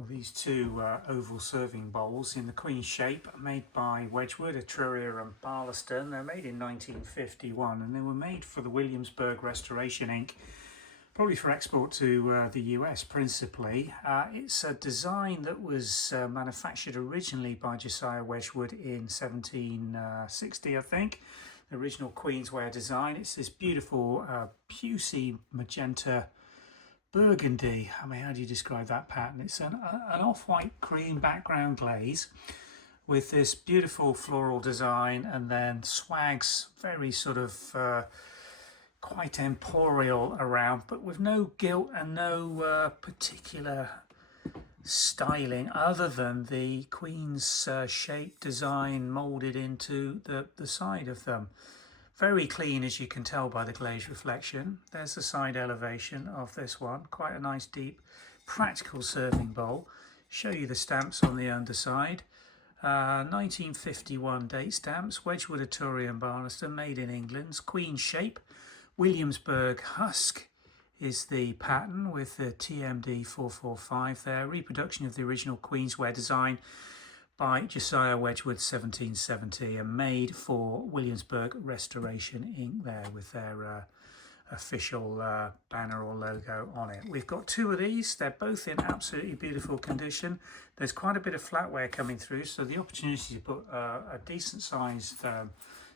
Well, these two oval serving bowls in the Queen shape, made by Wedgwood Etruria and Barlaston. They're made in 1951 and they were made for the Williamsburg Restoration Inc, probably for export to the US principally. It's a design that was manufactured originally by Joshia Wedgwood in 1760, I think. The original Queensware design. It's this beautiful pucey magenta burgundy. I mean, how do you describe that pattern? It's an off-white cream background glaze with this beautiful floral design, and then swags very sort of quite emporial around, but with no gilt and no particular styling other than the Queen's shape design moulded into the side of them. Very clean, as you can tell by the glaze reflection. There's the side elevation of this one. Quite a nice, deep, practical serving bowl. Show you the stamps on the underside. 1951 date stamps. Wedgwood Etruria and Barlaston, made in England's Queen shape. Williamsburg Husk is the pattern with the TMD 445 there. Reproduction of the original Queensware design by Joshia Wedgwood 1770, and made for Williamsburg Restoration Inc there with their official banner or logo on it. We've got two of these. They're both in absolutely beautiful condition. There's quite a bit of flatware coming through, so the opportunity to put a decent sized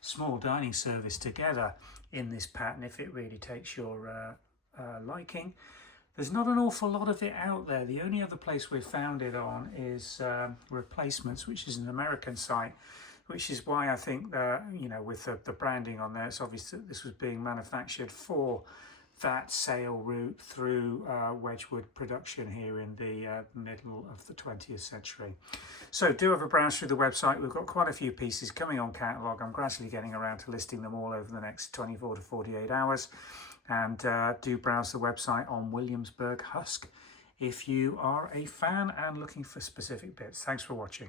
small dining service together in this pattern, if it really takes your liking. There's not an awful lot of it out there. The only other place we've found it on is Replacements, which is an American site, which is why I think that, you know, with the branding on there, it's obvious that this was being manufactured for that sale route through Wedgwood production here in the middle of the 20th century. So do have a browse through the website. We've got quite a few pieces coming on catalogue. I'm gradually getting around to listing them all over the next 24 to 48 hours. And do browse the website on Williamsburg Husk if you are a fan and looking for specific bits. Thanks for watching.